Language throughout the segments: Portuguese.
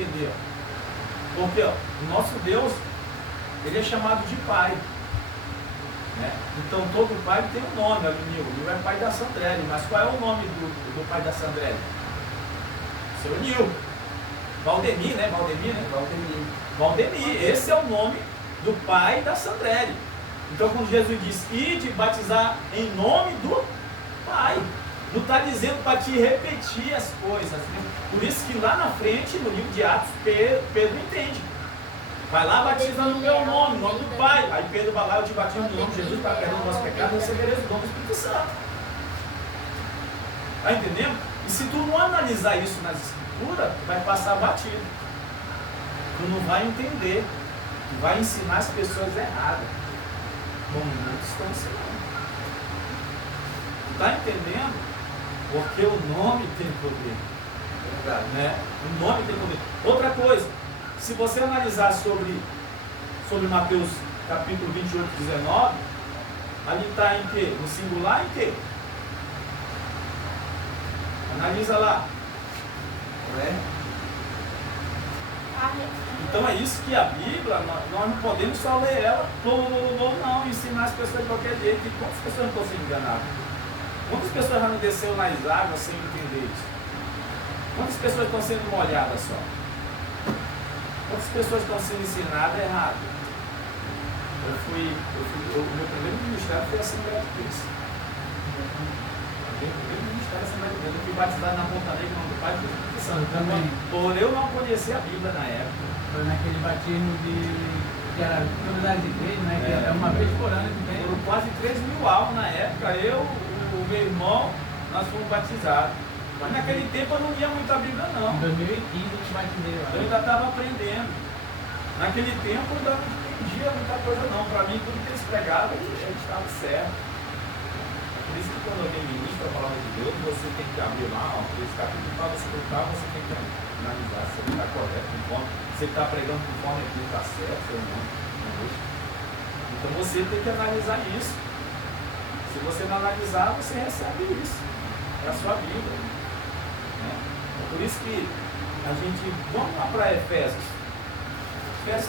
entender. Porque ó, o nosso Deus, ele é chamado de Pai. Né? Então todo pai tem um nome, o Nil é pai da Sandrelli, mas qual é o nome do pai da Sandrelli? Seu Nil. Valdemir, né? Valdemir, esse é o nome do pai da Sandrelli. Então quando Jesus diz, ide batizar em nome do Pai, não está dizendo para te repetir as coisas. Né? Por isso que lá na frente, no livro de Atos, Pedro entende. Vai lá, batiza no meu nome, no nome do Pai. Aí Pedro vai lá, eu te batizo no nome de Jesus para perdão dos nossos pecados e recebereis o dom do Espírito Santo. Está entendendo? E se tu não analisar isso nas Escrituras, tu vai passar batido. Tu não vai entender. Tu vai ensinar as pessoas erradas. Como muitos estão ensinando. Tu está entendendo? Porque o nome tem poder. Né? O nome tem poder. Outra coisa. Se você analisar sobre Mateus capítulo 28, 19, ali está em quê? No singular em quê? Analisa lá. Então é isso que a Bíblia, nós não podemos só ler ela, não, ensinar as pessoas de qualquer jeito. E quantas pessoas não estão sendo enganadas? Quantas pessoas já não desceram nas águas sem entender isso? Quantas pessoas estão sendo molhadas só? Quantas pessoas estão sendo ensinadas errado? O meu primeiro ministério foi a Assembleia de Deus. Meu primeiro ministério é a Assembleia de Deus. Eu fui batizado na Ponta Negra, em nome do Pai e do Espírito Santo. Também. Por eu não conhecer a Bíblia na época. Foi naquele batismo que era todas as igrejas, né? Que era uma vez por ano que tem. Foram quase 3.000 almas na época. Eu, o meu irmão, nós fomos batizados. Mas naquele tempo eu não lia muito a Bíblia, não. Em 2015 eu te batizei, eu ainda estava aprendendo. Naquele tempo eu ainda não entendia muita coisa, não. Para mim, tudo que eles pregavam, eles estavam certo. Por isso que quando alguém ministra a palavra de Deus, você tem que abrir lá, esse capítulo para você clicar, você tem que analisar se ele está correto, se ele está pregando conforme aquilo está certo ou não. Então você tem que analisar isso. Se você não analisar, você recebe isso. É a sua vida. Por isso que a gente, vamos lá para Efésios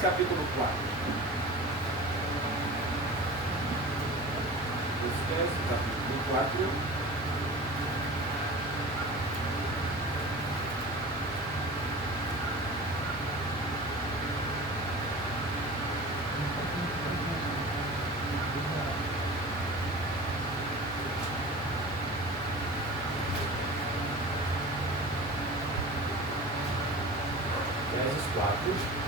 capítulo 4. Efésios capítulo 4. Efésios 4.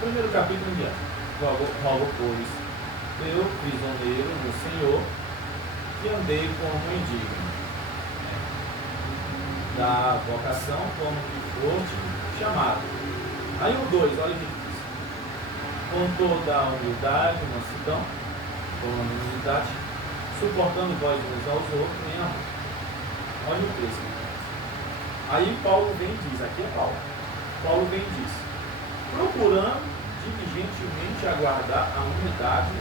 Primeiro capítulo em diante. Rogo, pois, eu, prisioneiro do Senhor, que andei como indigno da vocação como que foste chamado. Aí o 2, olha o que diz. Com toda a humildade, mansidão, com a humildade, suportando vós uns aos outros em amor. Olha o 3. Aí Paulo vem e diz, aqui é Paulo. Paulo vem e diz, procurando diligentemente aguardar a unidade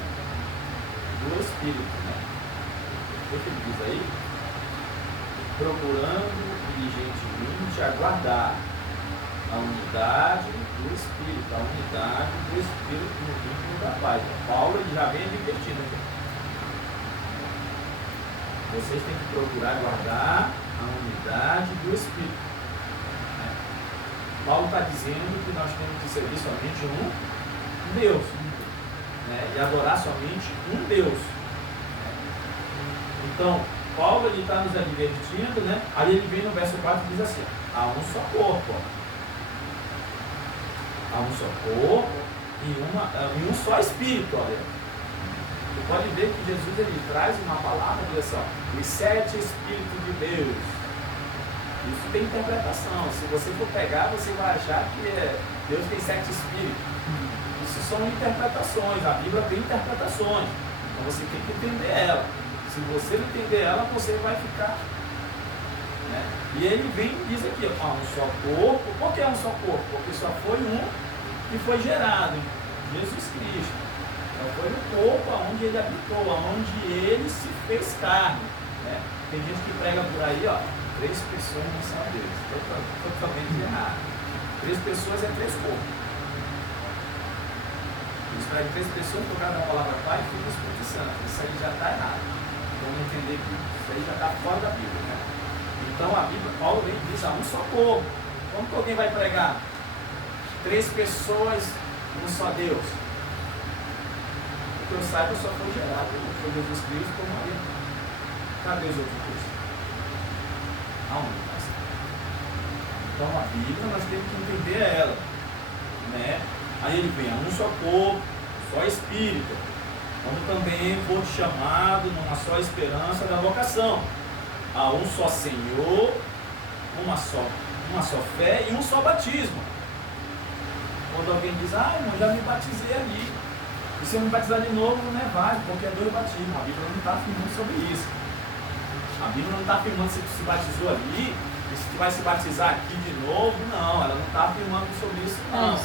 do Espírito. Né? O que ele diz aí? Procurando diligentemente aguardar a unidade do Espírito, a unidade do Espírito no vínculo da paz. Paulo ele já vem advertindo aqui. Vocês têm que procurar guardar a unidade do Espírito. Né? Paulo está dizendo que nós temos que servir somente um Deus, né? E adorar somente um Deus. Então, Paulo ele está nos advertindo, né? Aí ele vem no verso 4 e diz assim: há um só corpo, há um só corpo e um só Espírito. Olha, você pode ver que Jesus ele traz uma palavra e diz assim: ó, os 7 Espíritos de Deus. Isso tem interpretação. Se você for pegar, você vai achar que Deus tem 7 Espíritos. Isso são interpretações. A Bíblia tem interpretações. Então você tem que entender ela. Se você não entender ela, você vai ficar Né? E ele vem e diz aqui, ó, um só corpo. Por que é um só corpo? Porque só foi um que foi gerado, Jesus Cristo. Então foi o corpo onde ele habitou, onde ele se fez carne. Né? Tem gente que prega por aí, ó, 3 pessoas não são Deus. Totalmente errado. 3 pessoas é 3 corpos. Eles pregam 3 pessoas por causa da palavra Pai, Filho e Espírito Santo. Isso aí já está errado. Vamos entender que isso aí já está fora da Bíblia. Né? Então a Bíblia, Paulo vem e diz, um só corpo. Como que alguém vai pregar? 3 pessoas, um só Deus. Que eu saiba, só foi gerado, foi Jesus Cristo por Maria. Cadê os outros Cristo? Aonde está? Então a Bíblia nós temos que entender ela. Né? Aí ele vem, um só corpo, só Espírito. Como também for chamado numa só esperança da vocação. Há um só Senhor, uma só fé e um só batismo. Quando alguém diz, irmão, já me batizei ali. E se eu me batizar de novo, não é válido, porque é 2 batismos. A Bíblia não está afirmando sobre isso. A Bíblia não está afirmando se tu se batizou ali, e se tu vai se batizar aqui de novo. Não, ela não está afirmando sobre isso, não.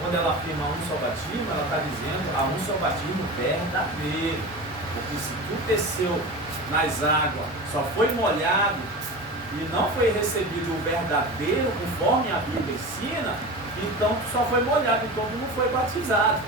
Quando ela afirma um só batismo, ela está dizendo há um só batismo verdadeiro. Porque se tu desceu nas águas, só foi molhado e não foi recebido o verdadeiro, conforme a Bíblia ensina, então tu só foi molhado, então tu não foi batizado.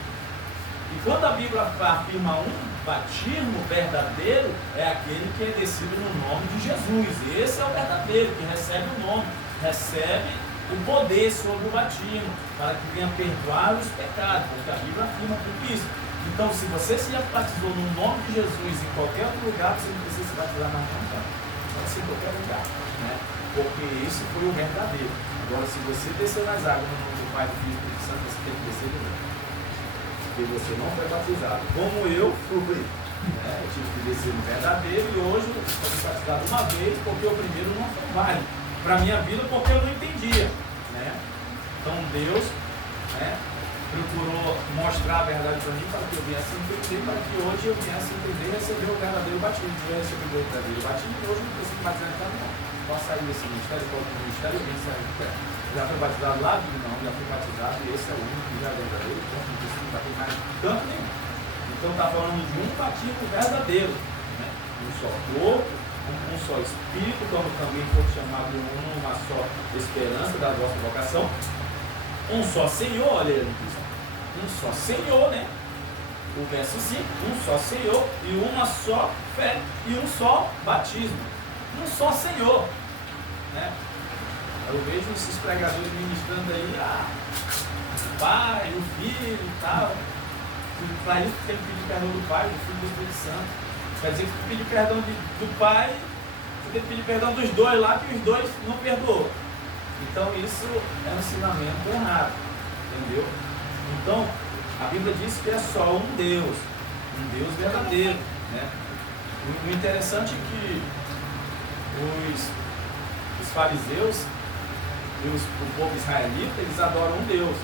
E quando a Bíblia afirma um batismo verdadeiro, é aquele que é descido no nome de Jesus. Esse é o verdadeiro, que recebe o nome, recebe o poder sobre o batismo, para que venha perdoar os pecados, porque a Bíblia afirma tudo isso. Então, se você se batizou no nome de Jesus em qualquer outro lugar, você não precisa se batizar mais não. Pode ser em qualquer lugar, né? Porque esse foi o verdadeiro. Agora, se você desceu nas águas no nome do Pai, do Filho e do Espírito Santo, você tem que descer de novo. Porque você não foi batizado, como eu fui. Né? Eu tive que descer no verdadeiro e hoje eu fui batizado uma vez, porque o primeiro não foi válido para a minha vida, porque eu não entendia. Né? Então Deus, né, procurou mostrar a verdade para mim, para que eu viesse entender, para que hoje eu viesse entender e receber o verdadeiro batismo. Eu recebi o verdadeiro batismo e hoje não preciso batizar então não. Posso sair desse ministério, posso ir no ministério, eu venho já foi batizado lá? Não, já fui batizado e esse é o único que já é verdadeiro, então não preciso bater mais tanto nenhum. Então está falando de um batismo verdadeiro, né? Um só corpo, um só Espírito, como também foi chamado uma só esperança da vossa vocação, um só Senhor, olha aí, um só Senhor, né? O verso 5, um só Senhor e uma só fé e um só batismo, um só Senhor, né? Eu vejo esses pregadores ministrando aí, o Pai, o Filho e tal. Para isso tem que pedir perdão do Pai, do Filho e do Espírito Santo. Quer dizer que tu pedir perdão do Pai, você tem que pedir perdão dos 2 lá, que os 2 não perdoam. Então isso é um ensinamento errado, entendeu? Então, a Bíblia diz que é só um Deus verdadeiro, né? O interessante é que os fariseus e o povo israelita, eles adoram um Deus.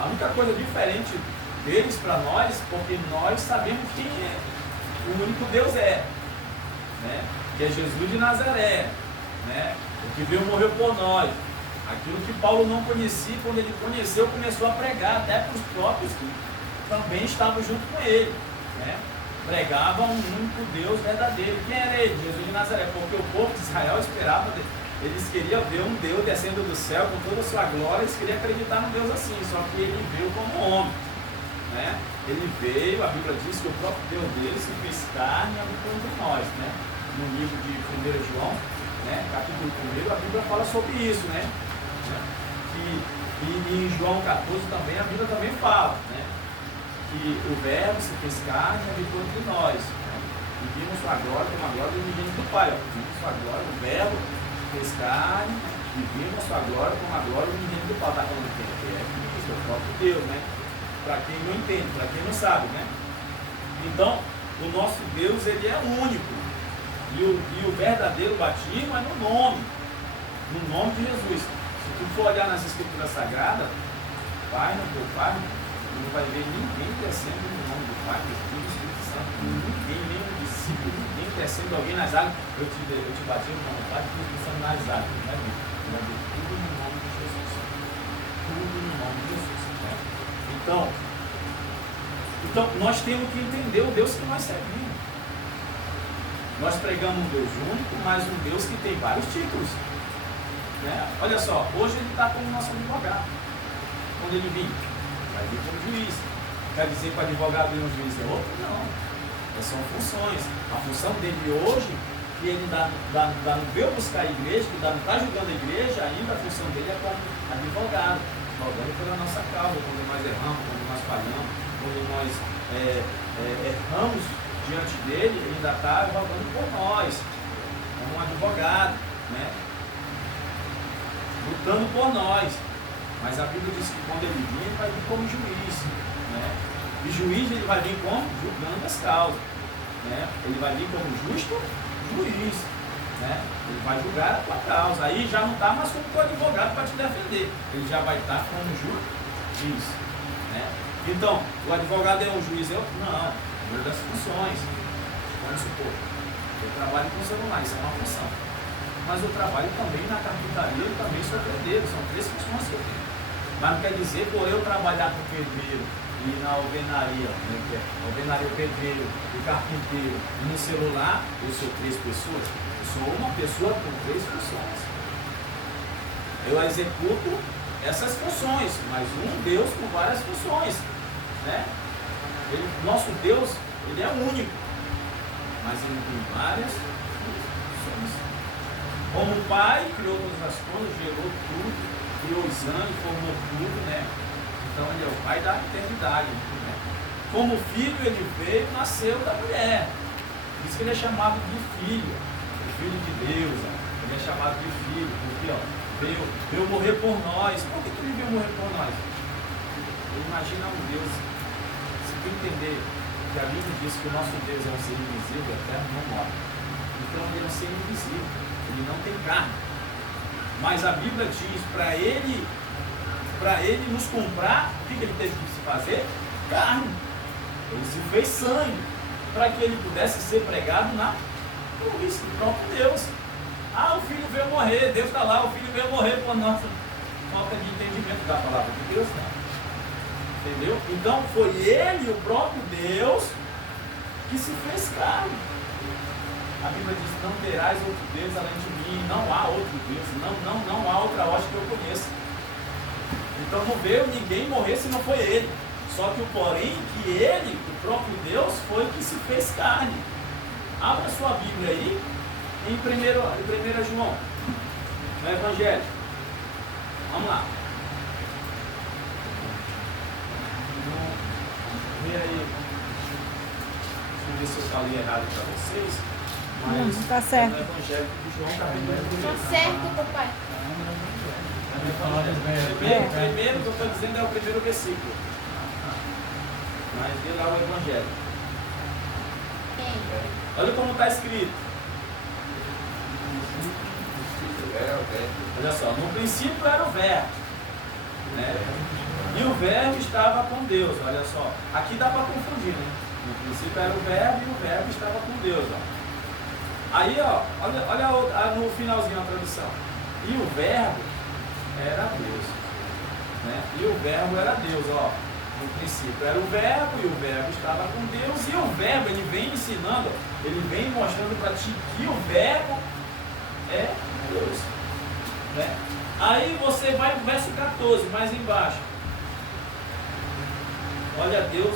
A única coisa diferente deles para nós, porque nós sabemos quem é, o único Deus é, né? Que é Jesus de Nazaré, né? O que veio morrer por nós. Aquilo que Paulo não conhecia, quando ele conheceu, começou a pregar até para os próprios que também estavam junto com ele, né? Pregavam um único Deus verdadeiro. Quem era ele? Jesus de Nazaré, porque o povo de Israel esperava dele. Eles queriam ver um Deus descendo do céu com toda a sua glória, eles queriam acreditar num Deus assim, só que ele veio como homem, né? Ele veio, a Bíblia diz que o próprio Deus dele se fez carne e habitou entre nós, né? No livro de 1 João, né? Capítulo 1, a Bíblia fala sobre isso, né? E em João 14 também, a Bíblia também fala, né? Que o Verbo se fez carne e habitou entre nós, né? E vimos sua glória como a glória do unigênito do Pai, ó. Vimos sua glória, o Verbo fez carne e vimos a sua glória como a glória do unigênito do Pai. Está falando quem? Que é Cristo, o próprio Deus, né? Para quem não entende, para quem não sabe, né? Então, o nosso Deus, ele é único. E o verdadeiro batismo é no nome de Jesus. Se tu for olhar nas Escrituras Sagradas, Pai, no teu Pai, não vai ver ninguém descendo no nome do Pai, do Filho e do Espírito Santo. Ninguém, nenhum discípulo, ninguém descendo alguém nas águas. Eu te bati no nome do Pai, do Filho e do Espírito Santo nas águas. Não vai ver. Vai ver tudo no nome de Jesus. Tudo no nome de Jesus. Né? Então, nós temos que entender o Deus que nós servimos. Nós pregamos um Deus único, mas um Deus que tem vários títulos. Né? Olha só, hoje ele está como nosso advogado. Quando ele vir, vai vir como juiz. Quer dizer que o advogado e um juiz é outro? Não. São funções. A função dele hoje, que ele não veio buscar a igreja, que não está ajudando a igreja, ainda a função dele é como advogado, advogando pela nossa causa, quando nós erramos, quando nós falhamos, quando nós erramos diante dele, ele ainda está advogando por nós, como um advogado, né? Lutando por nós. Mas a Bíblia diz que quando ele vir, ele vai vir como juiz, né? E juiz ele vai vir como? Julgando as causas, né? Ele vai vir como justo juiz, né? Ele vai julgar a tua causa. Aí já não está mais como teu advogado para te defender. Ele já vai estar como juiz, né? Então, o advogado é um juiz? Não, uma das funções. Vamos supor, eu trabalho com celular, isso é uma função. Mas eu trabalho também na carpintaria e também sou pedreiro, são 3 funções que eu tenho. Mas não quer dizer, por eu trabalhar com pedreiro e na alvenaria, né, que é alvenaria, pedreiro e carpinteiro, e no celular, eu sou 3 pessoas. Eu sou uma pessoa com 3 funções. Eu executo essas funções, mas um Deus com várias funções, né? Nosso Deus, ele é único, mas ele tem várias funções. Como o Pai criou todas as coisas, gerou tudo, criou os anjos, formou tudo, né? Então ele é o Pai da eternidade, né? Como Filho, ele veio, nasceu da mulher. Por isso que ele é chamado de Filho, o Filho de Deus, né? Ele é chamado de Filho, porque veio morrer por nós. Por que ele veio morrer por nós? Imagina um Deus, se tu entender que a Bíblia diz que o nosso Deus é um ser invisível, eterno, não morre. Então ele é um ser invisível. Ele não tem carne. Mas a Bíblia diz para ele nos comprar, o que ele teve que se fazer? Carne. Ele se fez sangue para que ele pudesse ser pregado na cruz, do próprio Deus. O filho veio morrer, Deus está lá, o filho veio morrer por nossa falta de entendimento da palavra de Deus, não. Entendeu? Então foi ele, o próprio Deus, que se fez carne. A Bíblia diz, não terás outro Deus além de mim, não há outro Deus, não há outra rocha que eu conheça. Então não veio ninguém morrer se não foi ele. Só que o porém, que ele, o próprio Deus, foi que se fez carne. Abra sua Bíblia aí, em 1 João, no Evangelho. Vamos lá. Vê aí. Deixa eu ver se eu falei errado para vocês. Mas tá certo. No Evangelho de João, capítulo 1. Tá certo, papai. Primeiro que eu estou dizendo é o primeiro versículo. Mas vê lá o Evangelho. Olha como está escrito. Olha só, no princípio era o verbo, né? E o verbo estava com Deus. Olha só, aqui dá para confundir, né? No princípio era o verbo e o verbo estava com Deus, ó. Aí, ó, olha no finalzinho a tradução. E o verbo era Deus, né? E o verbo era Deus, ó. No princípio era o verbo e o verbo estava com Deus. E o verbo, ele vem ensinando, ele vem mostrando para ti que o verbo é Deus, né? Aí você vai pro verso 14, mais embaixo. Olha Deus,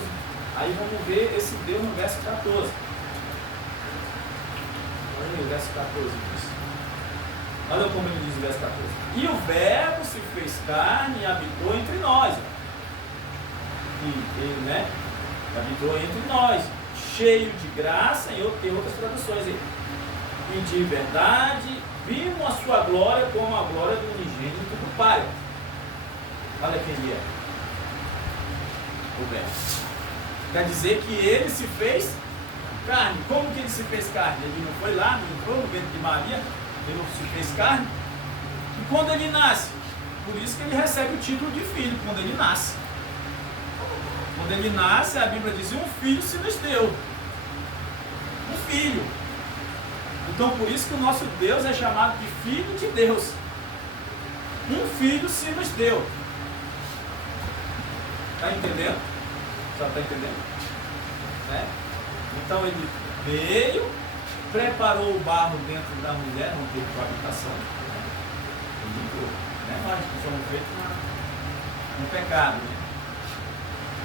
aí vamos ver esse Deus no verso 14. Olha aí o verso 14 diz. Olha como ele diz o verso 14. E o verbo se fez carne e habitou entre nós. E ele, né? Habitou entre nós, cheio de graça, e tem outras traduções aí. E de verdade, vimos a sua glória como a glória do unigênito do Pai. Olha quem ele é. O verbo. Quer dizer que ele se fez carne. Como que ele se fez carne? Ele não foi lá, não entrou no ventre de Maria, ele não se fez carne. E quando ele nasce? Por isso que ele recebe o título de filho, quando ele nasce. Quando ele nasce, a Bíblia diz, um filho se nos deu. Um filho. Então por isso que o nosso Deus é chamado de Filho de Deus. Um filho se nos deu. Está entendendo? Só está entendendo? Né? Então ele veio, preparou o barro dentro da mulher, não teve coabitação. Ele entrou. Né? Nós que somos feitos no pecado. Né?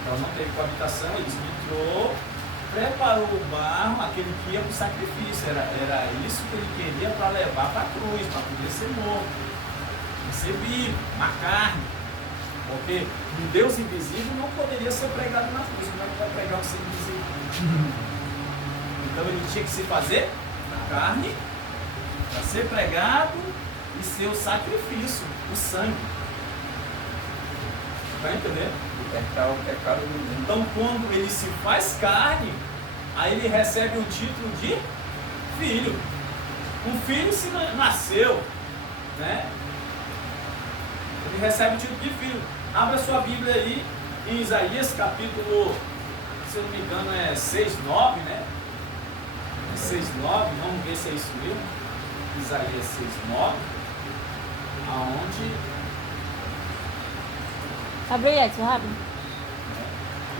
Então não teve coabitação, ele entrou, preparou o barro, aquele que ia para o sacrifício. Era isso que ele queria para levar para a cruz, para poder ser morto, ser vivo, na carne. Porque um Deus invisível não poderia ser pregado na cruz. Como é que vai pregar o ser invisível? Então ele tinha que se fazer na carne, para ser pregado e ser o sacrifício, o sangue. Está entendendo? Libertar o pecado do mundo. Então quando ele se faz carne, aí ele recebe o título de filho. Um filho se nasceu, né? Ele recebe o título de filho. Abra sua Bíblia aí em Isaías capítulo, se eu não me engano é 6:9, né? 6:9, vamos ver se é isso mesmo. Isaías 6:9, aonde... Abre aí, Edson, rápido.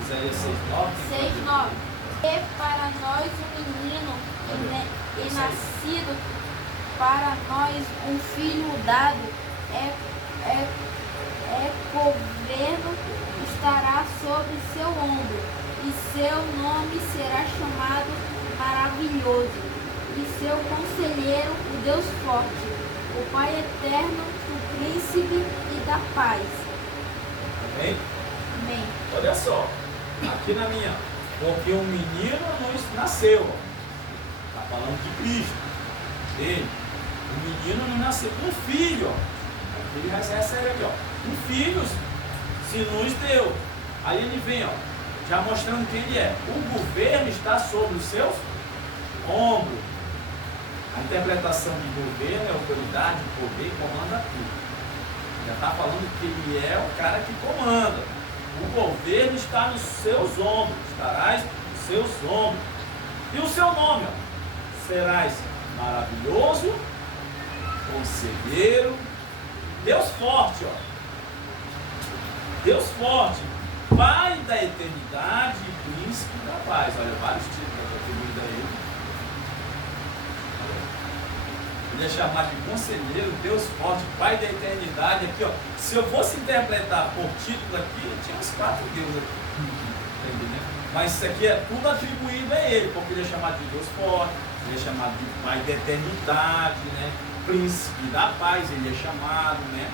Isaías 6:9. 6:9. E para nós um menino e nascido, para nós um filho dado, governo estará sobre seu ombro, e seu nome será chamado Maravilhoso, e seu conselheiro, o Deus Forte, o Pai Eterno, o Príncipe e da Paz. Amém? Amém. Olha só, aqui na minha, porque um menino nos nasceu, está falando de Cristo, dele. O menino nos nasceu, um filho, ele recebe aqui, um filho se nos deu. Aí ele vem, já mostrando quem ele é. O governo está sobre os seus ombros. A interpretação de governo é autoridade, poder, comanda tudo. Já está falando que ele é o cara que comanda. O governo está nos seus ombros, estarás nos seus ombros. E o seu nome, serás maravilhoso, conselheiro, Deus forte, Deus forte, Pai da eternidade e príncipe da paz. Olha, vários títulos atribuídos a ele. Ele é chamado de conselheiro, Deus forte, Pai da eternidade. Aqui, se eu fosse interpretar por título aqui, tinha uns 4 deuses aqui. Entendeu? Mas isso aqui é tudo atribuído a ele, porque ele é chamado de Deus forte, ele é chamado de Pai da eternidade, né? Príncipe da paz, ele é chamado, né?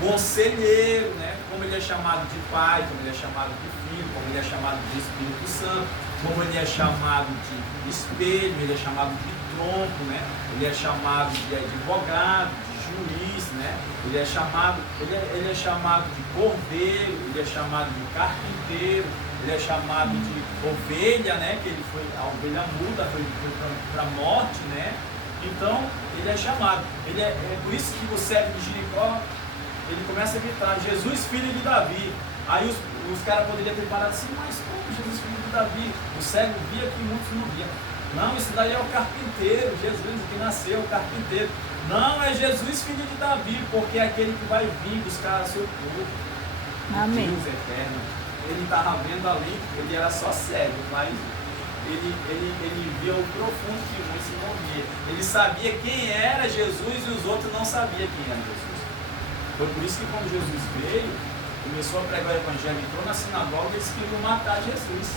Conselheiro, né? Como ele é chamado de Pai, como ele é chamado de Filho, como ele é chamado de Espírito Santo, como ele é chamado de espelho, ele é chamado de tronco, né? Ele é chamado de advogado, de juiz, né? Ele é chamado de cordeiro, ele é chamado de carpinteiro, ele é chamado de ovelha, né? Que ele foi, a ovelha muda, foi para a morte, né? Então, ele é chamado. É por isso que o cego de Jericó, ele começa a gritar, Jesus, filho de Davi. Aí os caras poderiam ter parado assim, mas como Jesus, filho de Davi? O cego via que muitos não viam. Não, isso daí é o carpinteiro, Jesus que nasceu, o carpinteiro. Não, é Jesus, filho de Davi, porque é aquele que vai vir buscar seu povo. Amém. Deus eterno. Ele estava vendo ali, ele era só cego, mas ele via o profundo que muitos não via. Ele sabia quem era Jesus e os outros não sabiam quem era Jesus. Foi por isso que quando Jesus veio, começou a pregar o Evangelho, entrou na sinagoga, eles queriam matar Jesus.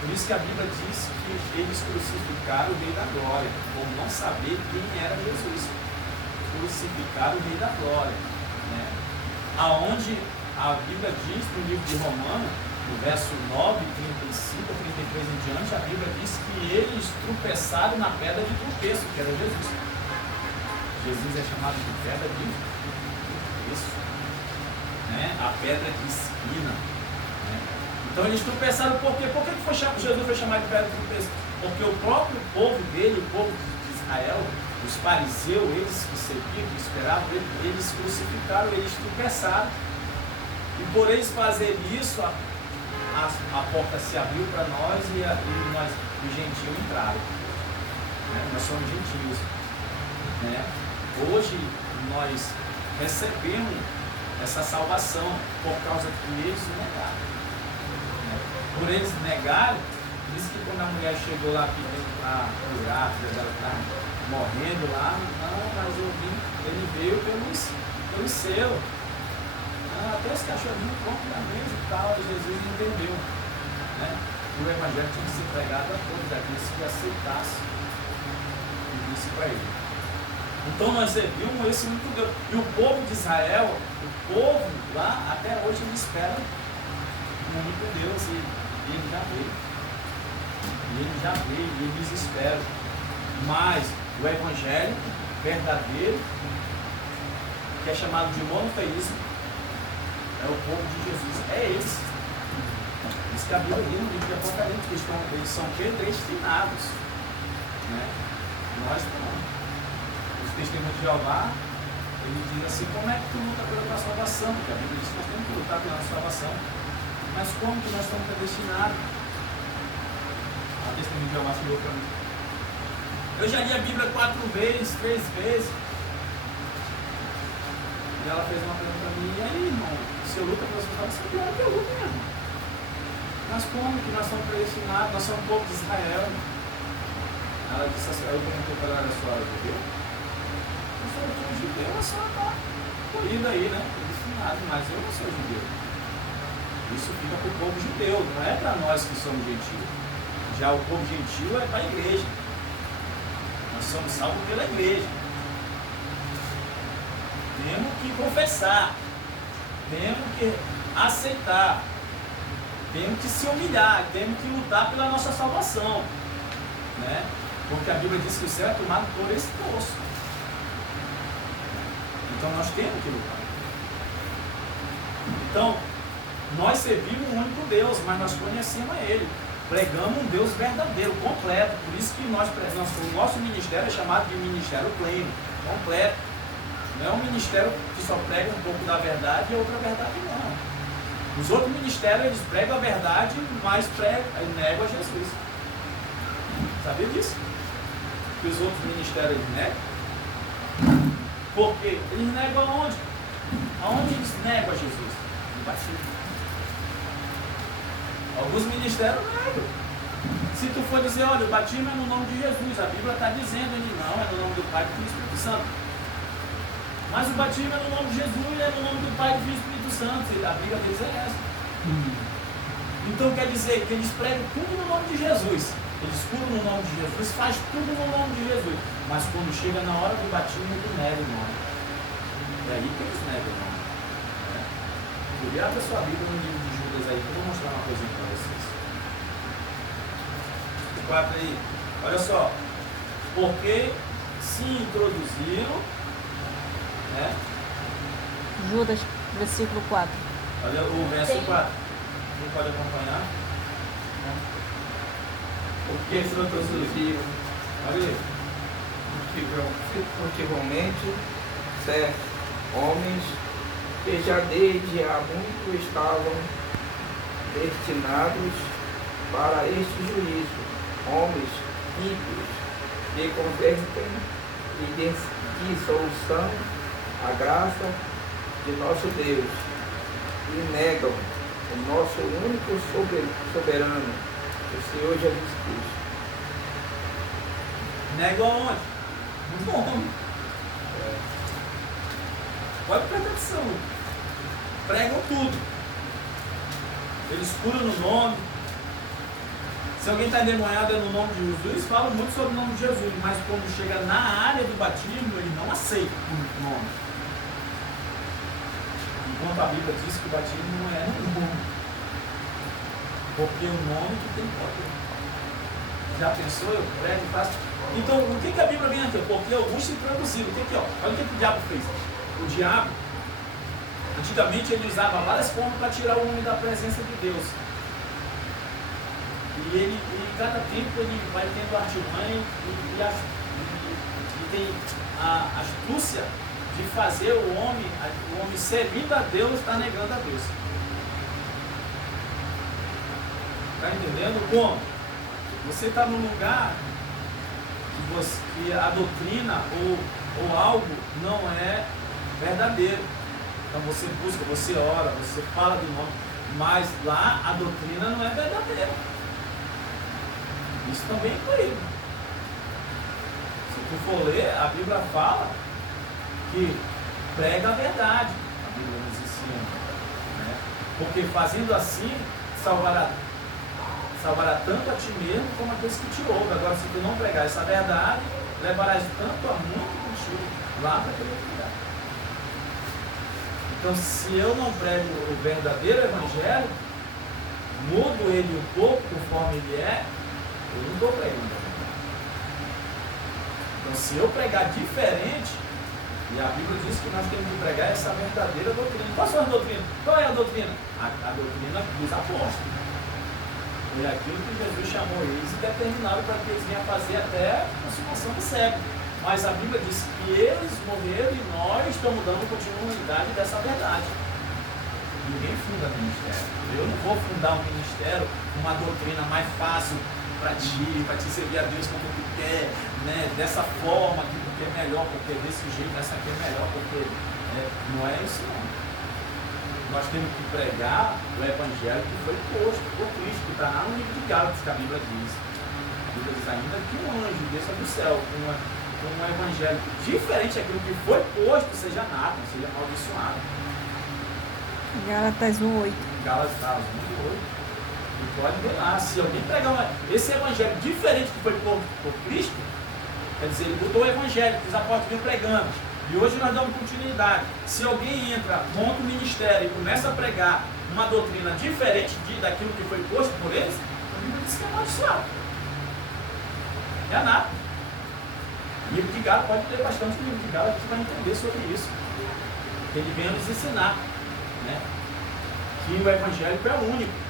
Por isso que a Bíblia diz que eles crucificaram o Rei da Glória, por não saber quem era Jesus. Crucificaram o Rei da Glória. Né? Aonde a Bíblia diz no livro de Romanos, no verso 9, 35, 33 em diante, a Bíblia diz que eles tropeçaram na pedra de tropeço, que era Jesus. Jesus é chamado de pedra de tropeço, né? A pedra de esquina. Né? Então eles tropeçaram por quê? Por que Jesus foi chamado de pedra de tropeço? Porque o próprio povo dele, o povo de Israel, os fariseus, eles que seguiam, que esperavam, eles crucificaram, eles tropeçaram. E por eles fazerem isso, a porta se abriu para nós e nós, os gentios, entraram. Né? Nós somos gentios. Né? Hoje nós recebemos essa salvação por causa que eles negaram. Né? Por eles negarem, por isso que quando a mulher chegou lá pedindo para curar, ela estava morrendo lá, não, mas eu vim, ele veio pelo seu. Até os cachorrinhos pronto na mesa e tal, e Jesus entendeu. Né? O evangelho tinha que ser pregado a todos aqueles que aceitassem e disse para ele. Então nós servimos esse único Deus. E o povo de Israel, o povo lá, até hoje ele espera o único Deus e ele já veio. E ele já veio, e eles esperam. Mas o evangelho verdadeiro, que é chamado de monoteísmo, é o povo de Jesus, é eles. Diz que a Bíblia ali no livro de Apocalipse, eles são predestinados. Né? Nós não. Os testemunhos de Jeová, ele diz assim, como é que tu luta pela tua salvação? Porque a Bíblia diz que nós temos que lutar pela nossa salvação. Mas como que nós estamos predestinados? A testemunha de Jeová chegou para mim. Eu já li a Bíblia 4 vezes, 3 vezes. E ela fez uma pergunta para mim, e aí, irmão, se eu luto pela sua salvação, pior que eu luto mesmo. Mas como que nós somos predestinados? Nós somos o povo de Israel. Ela disse assim, eu perguntei para ela, a senhora é judeu? Eu sou judeu, a senhora está corrida aí, né? Predestinado, mas eu não sou judeu. Isso fica para o povo judeu, não é para nós que somos gentios. Já o povo gentil é para a igreja. Nós somos salvos pela igreja. Temos que confessar, temos que aceitar, temos que se humilhar, temos que lutar pela nossa salvação. Né? Porque a Bíblia diz que o céu é tomado por esse poço. Então nós temos que lutar. Então, nós servimos um único Deus, mas nós conhecemos a Ele. Pregamos um Deus verdadeiro, completo. Por isso que o nosso ministério é chamado de ministério pleno, completo. Não é um ministério que só prega um pouco da verdade e outra verdade não. Os outros ministérios, eles pregam a verdade, mas negam a Jesus. Sabia disso? Que os outros ministérios eles negam? Por quê? Eles negam aonde? Aonde eles negam a Jesus? No batismo. Alguns ministérios negam. Se tu for dizer, olha, o batismo é no nome de Jesus, a Bíblia está dizendo ali, não, é no nome do Pai, do Filho e do Espírito Santo. Mas o batismo é no nome de Jesus e é no nome do Pai, do Filho e do Espírito Santo. A Bíblia deles é essa. Então quer dizer que eles pregam tudo no nome de Jesus. Eles curam no nome de Jesus, faz tudo no nome de Jesus. Mas quando chega na hora do batismo, ele nega o nome. É aí que eles negam o nome. Queria abrir a sua Bíblia no livro de Judas aí, que eu vou mostrar uma coisinha para vocês. O 4 aí, olha só. Porque se introduziram, né? Judas, versículo 4. Olha o verso 4. Quem pode acompanhar? Porque se introduziram Olha aí. furtivamente certos homens que já desde há muito estavam destinados para este juízo, homens ímpios que convertem em dissolução a graça de nosso Deus e negam o nosso único soberano, o Senhor Jesus Cristo. Negam aonde? No nome. Pode prestar atenção. Pregam tudo. Eles curam no nome. Se alguém está endemoniado é no nome de Jesus, fala muito sobre o nome de Jesus, mas quando chega na área do batismo, ele não aceita o nome. Enquanto a Bíblia diz que o batismo não é no nome. Porque o nome que tem poder. Já pensou? Eu prego e faço. Então, o que a Bíblia vem aqui? Porque alguns se introduziram. Olha o que o diabo fez. O diabo, antigamente, ele usava várias formas para tirar o homem da presença de Deus. E cada tempo ele vai tendo artimanha e tem a astúcia de fazer o homem servindo a Deus, está negando a Deus. Está entendendo como? Você está num lugar que a doutrina ou algo não é verdadeiro. Então você busca, você ora, você fala do nome, mas lá a doutrina não é verdadeira. Isso também é incluído. Se tu for ler, a Bíblia fala que prega a verdade. A Bíblia nos ensina. Né? Porque fazendo assim, salvará tanto a ti mesmo como aqueles que te ouvem. Agora, se tu não pregar essa verdade, levarás tanto a muito contigo lá para aquele lugar. Então, se eu não prego o verdadeiro evangelho, mudo ele um pouco conforme ele é, eu não estou pregando. Então, se eu pregar diferente, e a Bíblia diz que nós temos que pregar essa verdadeira doutrina. Qual é a doutrina? Qual é a doutrina? A doutrina dos apóstolos. Foi aquilo que Jesus chamou eles e determinaram para que eles venham fazer até a consumação do século. Mas a Bíblia diz que eles morreram e nós estamos dando continuidade dessa verdade. Ninguém funda ministério. Eu não vou fundar um ministério com uma doutrina mais fácil para te servir a Deus como tu quer, né? Dessa forma que tu quer melhor, porque desse jeito essa aqui é melhor, porque não é isso não. Nós temos que pregar o evangelho que foi posto por Cristo, que está lá no livro de Gálatas, que a Bíblia diz. A Bíblia diz ainda que um anjo desça do céu com um evangelho diferente daquilo que foi posto, seja nada, seja amaldiçoado. Gálatas 1:8. Gálatas 1:8. E pode ver lá, se alguém pregar esse evangelho diferente que foi posto por Cristo, quer dizer, ele botou o evangelho que os apóstolos vinham pregando. E hoje nós damos continuidade. Se alguém entra, monta o ministério e começa a pregar uma doutrina diferente daquilo que foi posto por eles, a Bíblia diz que é amaldiçoado. É nada. Livro de Gálatas, pode ler bastante o livro de Gálatas, que vai entender sobre isso. Ele vem nos ensinar, né? Que o evangélico é único.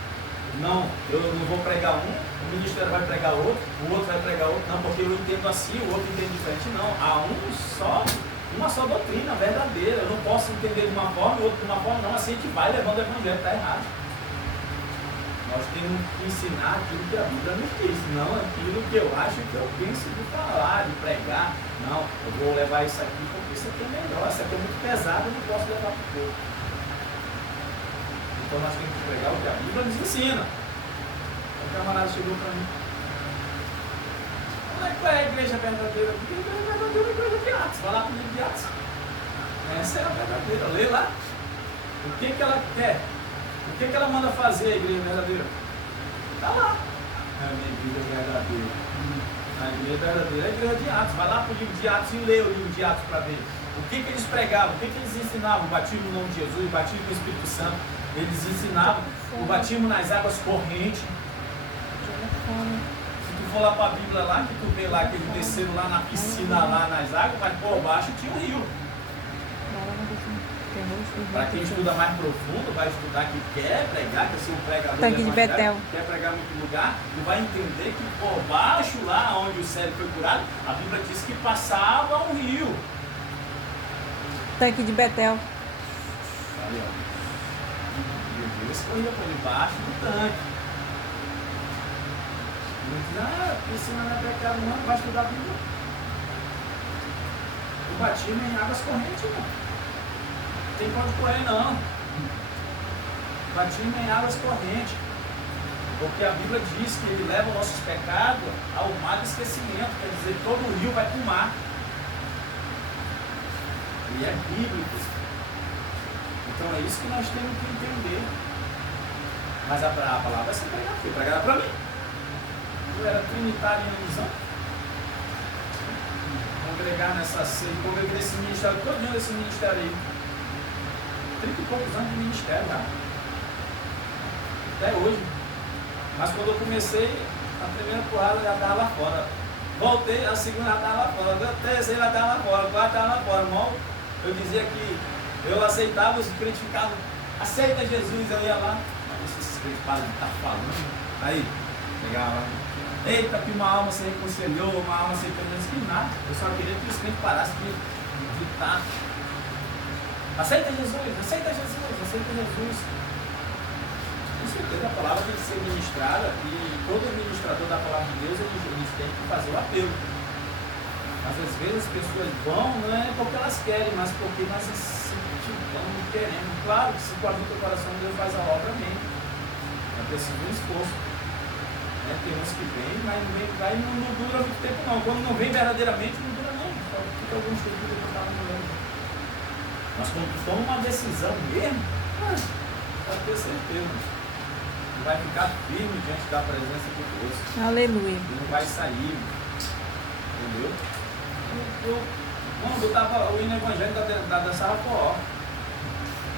Não, eu não vou pregar um, o ministério vai pregar outro, o outro vai pregar outro. Não, porque eu entendo assim, o outro entende diferente. Não, há uma só doutrina verdadeira. Eu não posso entender de uma forma e o outro de uma forma, não. Assim a gente vai levando o evangelho, está errado. Nós temos que ensinar aquilo que a Bíblia nos diz, não aquilo que eu acho que eu penso de falar, de pregar. Não, eu vou levar isso aqui porque isso aqui é melhor, isso aqui é muito pesado, eu não posso levar para o povo. Então nós temos que pregar o que a Bíblia nos ensina. O camarada chegou para mim. Qual é a igreja verdadeira? Porque a igreja verdadeira é a igreja de Atos. Vai lá para o livro de Atos. Essa é a verdadeira. Lê lá. O que ela quer? O que ela manda fazer, a igreja verdadeira? Está lá. É a minha igreja verdadeira. A igreja verdadeira é a igreja de Atos. Vai lá para o livro de Atos e lê o livro de Atos para ver. O que eles pregavam? O que eles ensinavam? O batismo no nome de Jesus, o batismo com o Espírito Santo. Eles ensinavam o batismo nas águas correntes. Se tu for lá para a Bíblia lá, que tu vê lá que eles desceram lá na piscina, lá nas águas, mas por baixo tinha um rio. Para quem estuda mais profundo, vai estudar que quer pregar, que ser um pregador Tanque de Betel. quer pregar em muito lugar, e vai entender que por baixo lá onde o cérebro foi curado, a Bíblia diz que passava um rio. Tanque de Betel. Aí, ó. E Deus corria por debaixo do tanque. Não diz, piscina não é pecado não, vai estudar a Bíblia. O batismo é em águas correntes, não. Tem pode correr não. Batismo em águas correntes. Porque a Bíblia diz que ele leva nossos pecados ao mar do esquecimento. Quer dizer, todo o rio vai para o mar. E é bíblico. Então é isso que nós temos que entender. Mas a palavra vai ser pregada. Foi pregada para mim. Eu era trinitarianizão. Congregar nessa ceia. Congregar nesse ministério. Todo dia desse ministério aí. 30 e poucos anos de ministério já. Até hoje. Mas quando eu comecei, a primeira porrada já estava lá fora. Voltei, a segunda já estava lá fora. A terceira já estava lá fora. A quarta estava lá fora. Irmão, eu dizia que eu aceitava, os crentes ficavam, aceita Jesus, eu ia lá. Mas esses crentes param de estar falando. Aí, chegava lá. Eita, que uma alma se reconciliou, uma alma se reconciliou. Que nada. Eu só queria que os crentes parassem de estar. Aceita Jesus, aceita Jesus, aceita Jesus. Com certeza a palavra tem que ser ministrada e todo ministrador da palavra de Deus eles têm que fazer o apelo. Mas às vezes as pessoas vão, não é porque elas querem, mas porque nós sentimos, queremos. Claro que se guarda o teu coração, Deus faz a obra, amém. É preciso um esforço. Tem uns que vêm, mas não dura muito tempo não. Quando não vem verdadeiramente, não dura não. Só fica alguns tempos que eu estava morando. Mas quando tu toma uma decisão mesmo, pode ter certeza. Tu vai ficar firme diante da presença de Deus. Aleluia. E não vai sair. Entendeu? Quando eu estava o hino evangélico da dançava forró.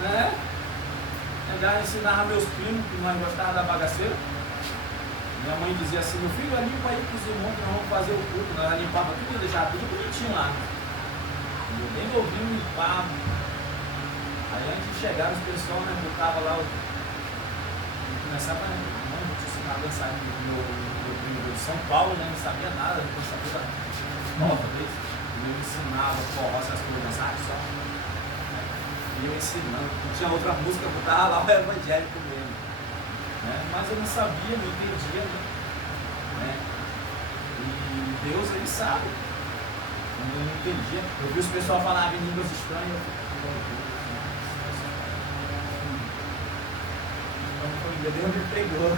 Né? Eu já ensinava meus primos, que nós gostávamos da bagaceira. Minha mãe dizia assim, meu filho, limpa aí para os irmãos que nós vamos fazer o culto. Nós limpava tudo e deixava tudo bonitinho lá. E eu nem ouvi limpar. Aí antes de chegar os pessoal, né, botava lá, começava a ensinar a dançar no primo de São Paulo, né, não sabia nada, não sabia nova vez. E eu ensinava forró, essas coisas, dançar só. E eu ensinando, não tinha outra música, eu botava lá o evangélico mesmo. Né? Mas eu não sabia, não entendia, né? E Deus, ele sabe. Eu não entendia. Eu vi os pessoal falarem em línguas estranhas. Deus me pegou.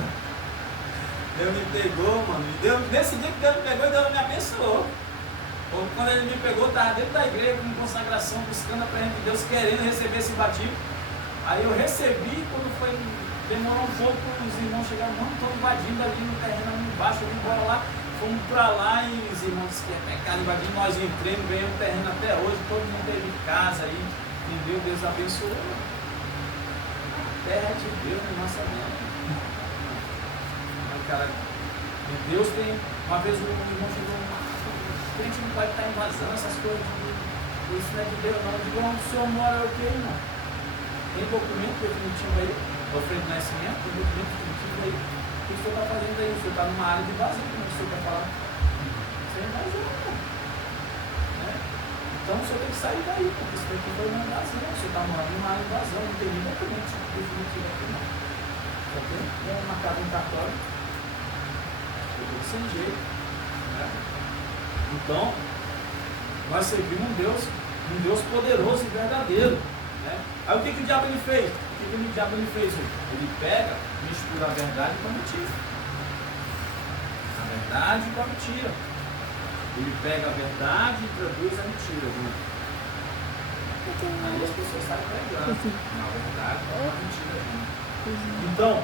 Deus me pegou, mano. Nesse dia que Deus me pegou, Deus me abençoou. Quando ele me pegou, eu estava dentro da igreja, com consagração, buscando a presença de Deus, querendo receber esse batismo. Aí eu recebi, quando foi, demorou um pouco, os irmãos chegaram, mano, estou invadindo ali no terreno, ali embaixo, eu vim embora lá. Fomos para lá e os irmãos disseram que é pecado, invadindo, nós entramos, ganhamos o terreno até hoje, todo mundo teve casa aí, entendeu? Deus abençoou. A terra é de Deus, não é nossa mesmo. Cara, Deus tem, uma vez o irmão chegou, o crente não pode estar invasando essas coisas, isso não é de Deus não. Eu digo, onde o senhor mora é o que, irmão? Tem documento definitivo aí? Oferta de nascimento, tem documento definitivo aí? O que o senhor está fazendo aí? O senhor está numa área de vazio, como o senhor quer falar? Você é invasão, irmão. Né? Então o senhor tem que sair daí, porque isso daqui foi uma invasão. O senhor está morando numa área de vazão, não tem nem documento definitivo aqui, não. Só tem uma casa em cartório. Sem jeito. Né? Então, nós servimos um Deus poderoso e verdadeiro. Né? Aí o que o diabo ele fez? O diabo ele fez? Ele pega, mistura a verdade com a mentira. A verdade com a mentira. Ele pega a verdade e traduz a mentira. Né? Aí as pessoas saem pregando a verdade com a mentira. Então,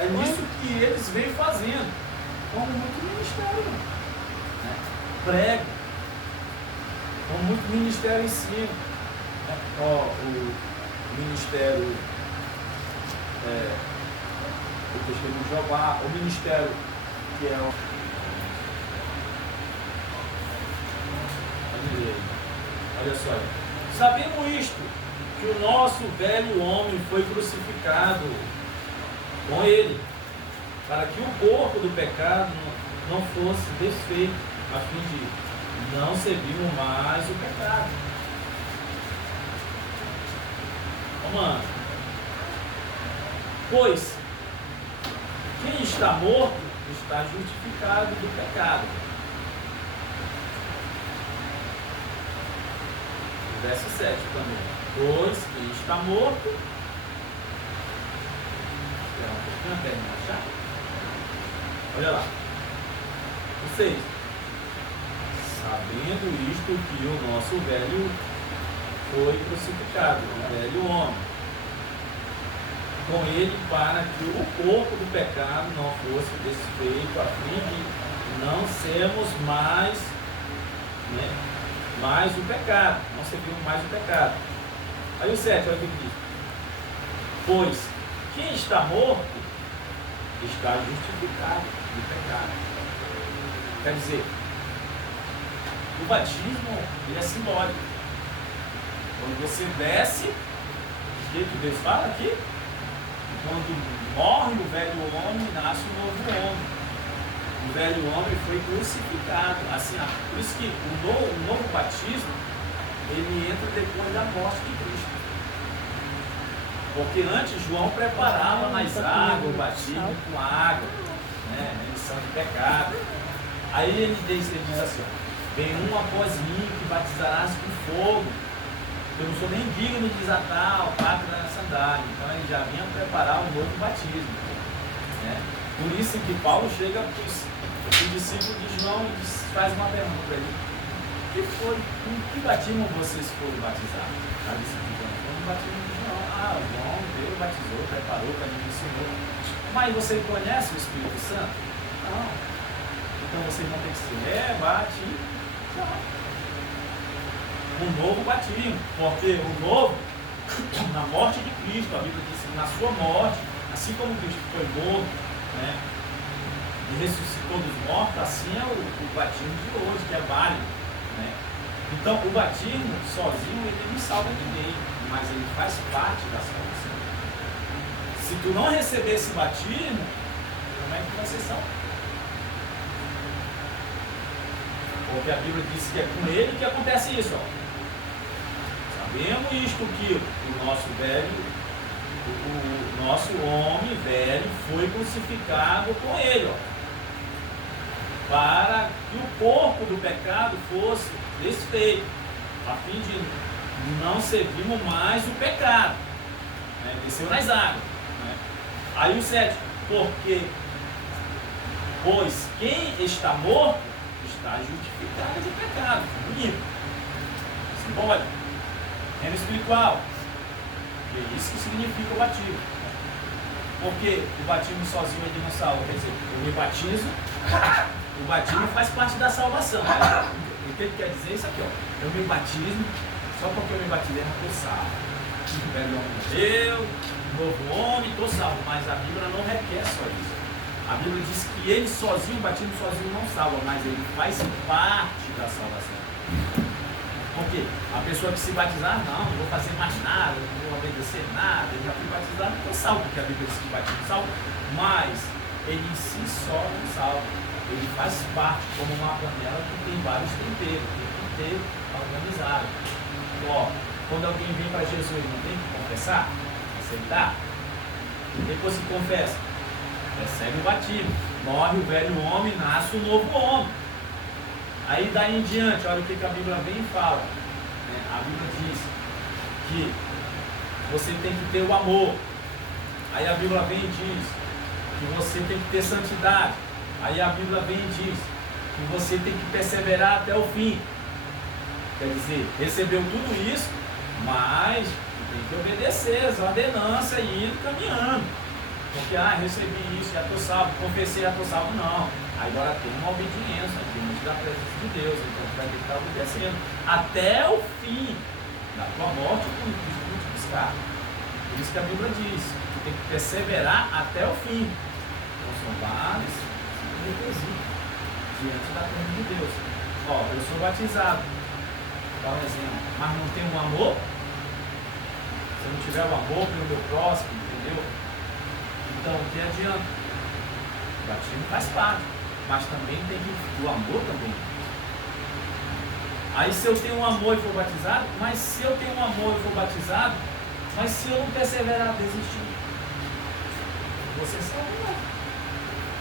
é nisso que eles vêm fazendo. Como muito ministério, né? Prego, como muito ministério ensina. Né? O ministério o testemunho de Jeová, o ministério que é o. Olha só, sabemos isto, que o nosso velho homem foi crucificado com ele, para que o corpo do pecado não fosse desfeito, a fim de não servirmos mais o pecado. Mano, pois quem está morto está justificado do pecado. Verso 7 também. Pois quem está morto. Espera um pouquinho até me achar. Olha lá. 6. Sabendo isto que o nosso velho foi crucificado, o velho homem, com ele para que o corpo do pecado não fosse desfeito, a fim de não sermos mais, né, mais o pecado, não servirmos mais o pecado. Aí o 7, olha o que diz. Pois quem está morto está justificado do pecado. Quer dizer, o batismo ele é simbólico. Quando você desce, o que Deus fala aqui? Quando morre o velho homem, nasce um novo homem. O velho homem foi crucificado. Assim, por isso que o novo batismo, ele entra depois da morte de Cristo. Porque antes João preparava nas águas o batismo com água, né? Remissão de pecado. Aí ele diz assim: vem um após mim que batizarás com fogo. Eu não sou nem digno de desatar o pacto da sandália. Então ele já vinha preparar um novo batismo, né? Por isso que Paulo chega para os discípulos de João e faz uma pergunta para ele: com que batismo vocês foram batizados? Aí disse: foi no batismo de João. Ah, João veio, batizou, preparou, para mim ensinou. Mas você conhece o Espírito Santo? Não. Então vocês vão ter que ser batizados. Um novo batismo, porque o novo, na morte de Cristo, a Bíblia diz que na sua morte, assim como Cristo foi morto, né, e ressuscitou dos mortos, assim é o batismo de hoje, que é válido, né? Então o batismo sozinho ele não salva ninguém, mas ele faz parte da salvação. Se tu não receber esse batismo, como é que vai ser salvo? Porque a Bíblia diz que é com ele que acontece isso, ó. Sabemos isto, que o nosso homem velho foi crucificado com ele, ó, para que o corpo do pecado fosse desfeito, a fim de não servirmos mais o pecado, né? Desceu nas águas, né? Aí o 7, pois quem está morto está justificado de pecado. Bonito, simbólico, reino espiritual. E é isso que significa o batismo. Porque o batismo sozinho ele não salva. Quer dizer, eu me batizo, o batismo faz parte da salvação. O que ele quer dizer é isso aqui, ó. Eu me batismo, só porque eu me batizei, eu estou salvo. O velho homem morreu, novo homem, estou salvo. Mas a Bíblia não requer só isso. A Bíblia diz que ele sozinho, o batismo sozinho não salva, mas ele faz parte da salvação. Por quê? A pessoa que se batizar, não vou fazer mais nada, não vou obedecer nada, eu já fui batizado, não estou salvo, porque a Bíblia diz que batismo salva, mas ele em si só não salva. Ele faz parte, como uma panela que tem vários temperos, tem que ter organizado. Ó, quando alguém vem para Jesus, não tem que confessar, aceitar, depois se confessa, recebe o batismo, morre o velho homem, nasce o novo homem. Aí daí em diante, olha o que a Bíblia vem e fala, né? A Bíblia diz que você tem que ter o amor. Aí a Bíblia vem e diz que você tem que ter santidade. Aí a Bíblia vem e diz que você tem que perseverar até o fim. Quer dizer, recebeu tudo isso, mas tem que obedecer as ordenanças e ir caminhando. Porque, recebi isso, já estou salvo, confessei, já estou salvo. Não. Aí agora tem uma obediência diante da presença de Deus. Então você vai ter que estar obedecendo até o fim da tua morte, quando Cristo te buscar. Por isso que a Bíblia diz que tem que perseverar até o fim. Então são vários requisitos diante da presença de Deus. Ó, eu sou batizado, dá um exemplo, mas não tenho um amor. Se eu não tiver o amor pelo meu próximo, entendeu? Então, o que adianta? O batismo faz parte, mas também tem que o amor também. Aí se eu tenho um amor e for batizado, mas se eu tenho um amor e for batizado, mas se eu não perseverar, desistir, você sabe não.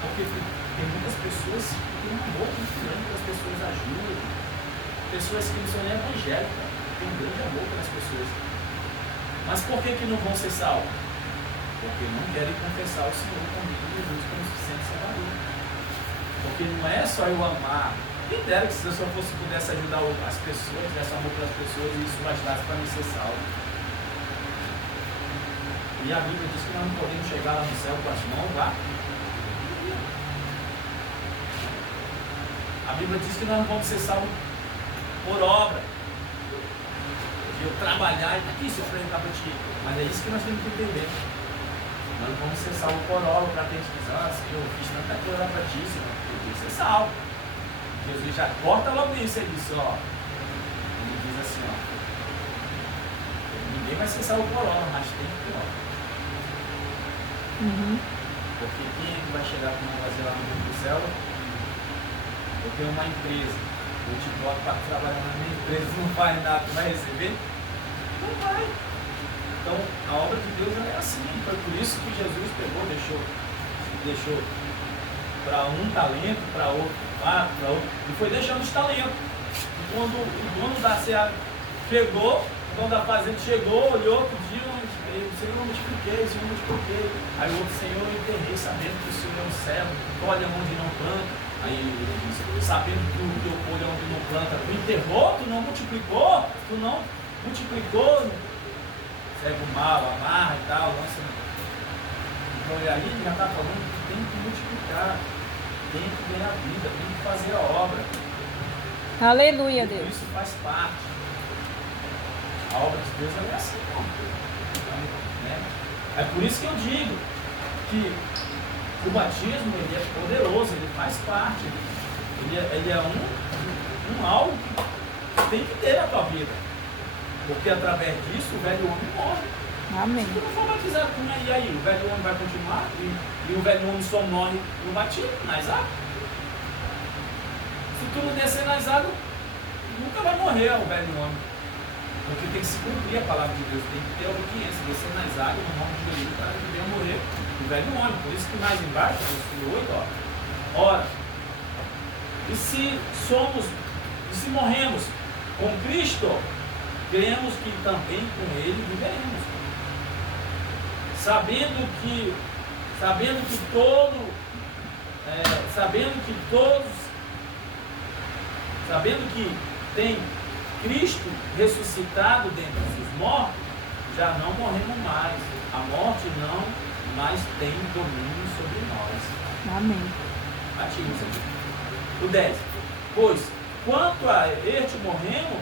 Porque tem muitas pessoas que têm um amor muito grande, que as pessoas ajudam, pessoas que não são nem evangélicas, têm um grande amor pelas pessoas. Mas por que não vão ser salvos? Porque não querem confessar o Senhor como Jesus como suficiente Salvador. Porque não é só eu amar. Quem dera que se eu só pudesse ajudar as pessoas, tivesse amor pelas pessoas e isso bastasse para me ser salvo. E a Bíblia diz que nós não podemos chegar lá no céu com as mãos lá. A Bíblia diz que nós não vamos ser salvos por obra. De eu trabalhar e aqui se eu apresentar para ti. Mas é isso que nós temos que entender. Nós vamos ser salvos por obra, para ter que dizer, Senhor, eu fiz tanta coisa para ti, Senhor, eu tenho que ser salvo. Jesus já corta logo isso, ele diz, ele diz assim, ninguém vai ser salvo por obra, mas tem que ter obra. Porque quem é que vai chegar com uma fazer lá no mundo do céu? Eu tenho uma empresa, eu te boto para trabalhar na minha empresa, não faz nada, tu vai receber? Não vai. Então, a obra de Deus ela é assim. Foi por isso que Jesus pegou, deixou para um talento, para outro 4, para outro, e foi deixando os talentos. E quando o dono da seara chegou, o dono da fazenda chegou, olhou, pediu, o Senhor multipliquei, o Senhor multipliquei. Aí o outro Senhor eu enterrei, sabendo que o Senhor é um servo, colhe onde não planta. Aí ele disse, sabendo que o teu colhe onde não planta, tu enterrou, tu não multiplicou, tu não multiplicou, servo mal, amarra e tal, lança. Então e aí ele já está falando que tem que multiplicar, tem que ganhar vida, tem que fazer a obra. Aleluia, E Deus. isso faz parte. A obra de Deus ela é assim, não. Né? É por isso que eu digo que o batismo ele é poderoso, ele faz parte. Ele é um algo que tem que ter na tua vida. Porque através disso o velho homem morre. Amém. Se tu não for batizado, e aí? O velho homem vai continuar? E o velho homem só morre no batismo, nas águas? Se tu não descer nas águas, nunca vai morrer o velho homem. Porque tem que se cumprir a palavra de Deus, tem que ter obediência, descer nas águas, no nome de Jesus, para que venha morrer o velho homem. Por isso que mais embaixo, no versículo 8, ó. Ora, e se morremos com Cristo, cremos que também com Ele viveremos. Sabendo que tem Cristo ressuscitado dentre os mortos, já não morremos mais. A morte não mais tem domínio sobre nós. Amém. Ativos aqui. O 10. Pois, quanto a este morremos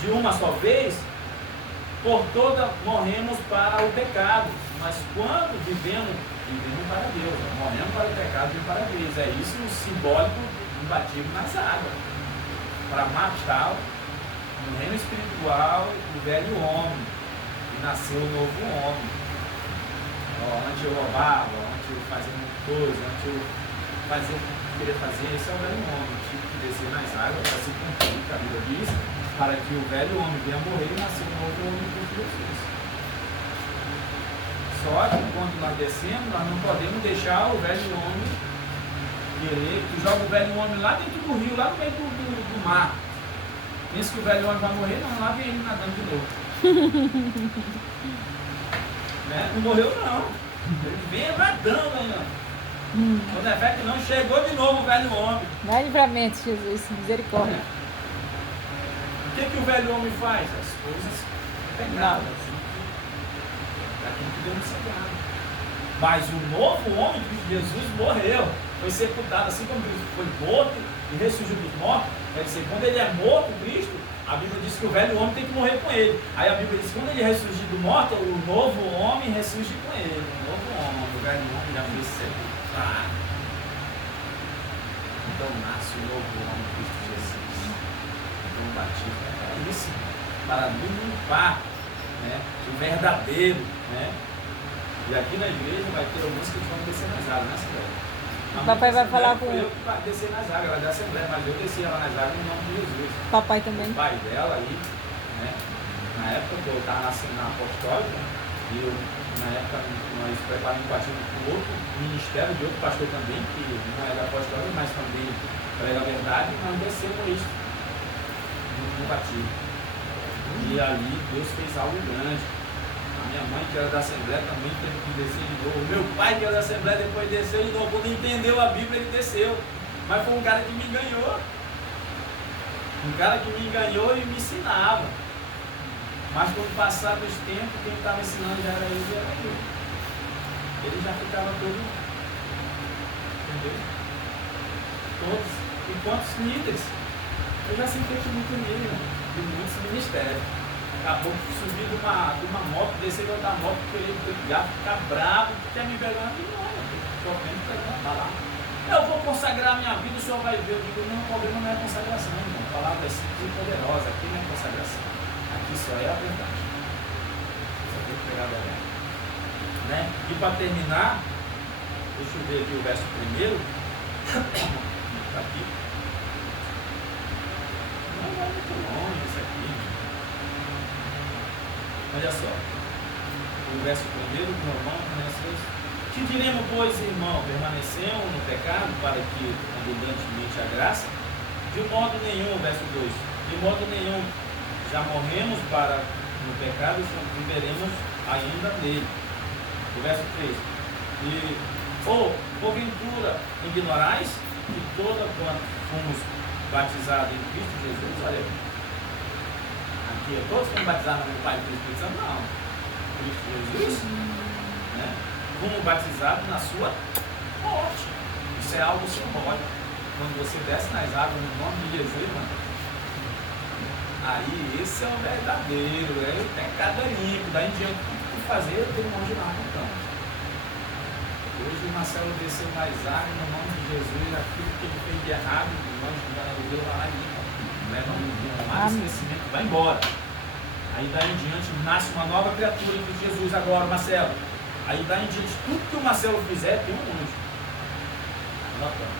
de uma só vez, por toda morremos para o pecado. Mas quando vivemos para Deus. Morremos para o pecado e para Deus. É isso o simbólico do batismo nas águas. Para matar no reino espiritual o velho homem e nascer o novo homem. Antes eu roubava, antes eu fazia muita coisa, antes eu fazia o que eu queria fazer, esse é o velho homem. Eu tive que descer nas águas para se cumprir o que a Bíblia diz, para que o velho homem venha morrer e nascer o novo homem em Cristo Jesus. Só que quando nós descemos, nós não podemos deixar o velho homem querer. Tu joga o velho homem lá dentro do rio, lá no meio do mar. Pensa que o velho homem vai morrer, não, lá vem ele nadando de novo. Né? Não morreu não. Ele vem nadando ainda. Quando é fé que não, chegou de novo o velho homem. Vai livramento, Jesus, misericórdia. O que o velho homem faz? As coisas pegadas. Aquilo que Deus nos sagrado. Mas o novo homem, Cristo Jesus, morreu. Foi sepultado, assim como Cristo foi morto e ressurgiu dos mortos. Quer dizer, quando ele é morto, Cristo, a Bíblia diz que o velho homem tem que morrer com ele. Aí a Bíblia diz que quando ele ressurgir do morto, o novo homem ressurge com ele. O novo homem, o velho homem já foi sepultado. Então nasce o novo homem, Cristo Jesus. Então o batismo é isso, para nos limpar, né, o verdadeiro. Né? E aqui na igreja vai ter alguns que vão descer nas águas, né, Assembleia? Papai vai falar com eu que descer nas águas, ela é da Assembleia, mas eu descia lá nas águas em nome de Jesus. Papai também. O pai dela aí, né? Na época que eu estava na apostólica, e eu, na época nós preparamos um batismo com outro ministério, de outro pastor também, que não é da apostólica, mas também prega a verdade, e nós descemos isso no batismo. E ali Deus fez algo grande. A minha mãe, que era da Assembleia, também teve que descer de novo. O meu pai, que era da Assembleia, depois desceu de novo. Quando entendeu a Bíblia, ele desceu. Mas foi um cara que me enganou. Um cara que me enganou e me ensinava. Mas quando passava os tempos, quem estava ensinando já era ele e era eu. Ele já ficava todo. Entendeu? Todos. E quantos líderes? Eu já senti muito nele, de muitos ministérios. Acabou de subir de uma moto, descer de outra moto, porque ele brigar, ficar bravo, quer me pegar de novo. Sofrendo, pegando, vai lá. Eu vou consagrar a minha vida, o senhor vai ver. Eu digo, não, o problema não é consagração, irmão. A palavra é simples e poderosa. Aqui não é consagração. Aqui só é a verdade. Só tem que pegar a verdade. Né? E para terminar, deixa eu ver aqui o verso primeiro. Está aqui. Não vai muito longe isso aqui. Olha só. o verso 1 de Romanos, né? Que diremos, pois, irmão, permanecemos no pecado para que abundantemente a graça? De modo nenhum, verso 2, de modo nenhum, já morremos para no pecado e viveremos ainda nele. O verso 3, ou, porventura, ignorais que toda quando fomos batizados em Cristo Jesus, olha, aqui, todos fomos batizados no Pai do Espírito Santo? Não. Cristo Jesus, né? Fomos batizados na sua morte. Isso é algo simbólico. Quando você desce nas águas no nome de Jesus, mano, aí esse é o verdadeiro, o pecado é limpo. Daí em diante, o que fazer, eu tenho mão de lá, então. Hoje o Marcelo desceu nas águas no nome de Jesus, aquilo que ele fez de errado, nós de Deus vai lá e limpa. Não é não mais esquecimento, vai embora. Aí daí em diante nasce uma nova criatura em Jesus agora, Marcelo. Aí daí em diante, tudo que o Marcelo fizer tem um anjo. Anotando.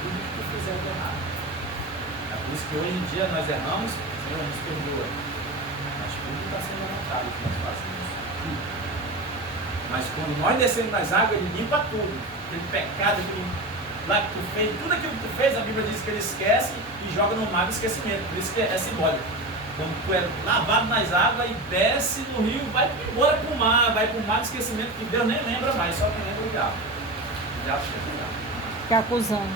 Tudo que tu fizer de errado. É por isso que hoje em dia nós erramos, Senhor, nos perdoa. Mas tudo está sendo anotado que nós fazemos. Tudo. Mas quando nós descemos nas águas, ele limpa tudo. Aquele pecado, aquele lá que tu fez, tudo aquilo que tu fez, a Bíblia diz que ele esquece e joga no mar do esquecimento. Por isso que é simbólico. Quando tu é lavado nas águas e desce no rio, vai embora para o mar, vai para o mar do esquecimento, que Deus nem lembra mais, só quem lembra o diabo. O diabo esquece o diabo. Fica acusando.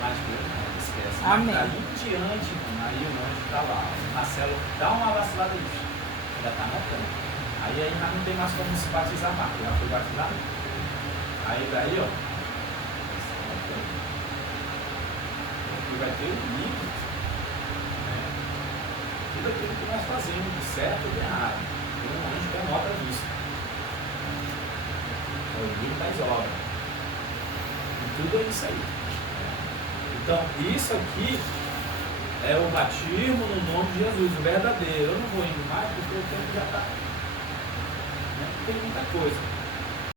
Mas Deus não, esquece. Amém. Mas daí em diante, aí o anjo está lá. O Marcelo dá uma vacilada aí, ainda está anotando. Aí já não tem mais como se batizar mais, já foi batizado. Aí daí, ó. Aqui vai ter um livro. Tudo aquilo que nós fazemos, de certo ou de errado. Tem um anjo que anota disso. É o livro das obras. E tudo é isso aí. Então, isso aqui é o batismo no nome de Jesus, o verdadeiro. Eu não vou indo mais porque o tempo já está. Tem muita coisa.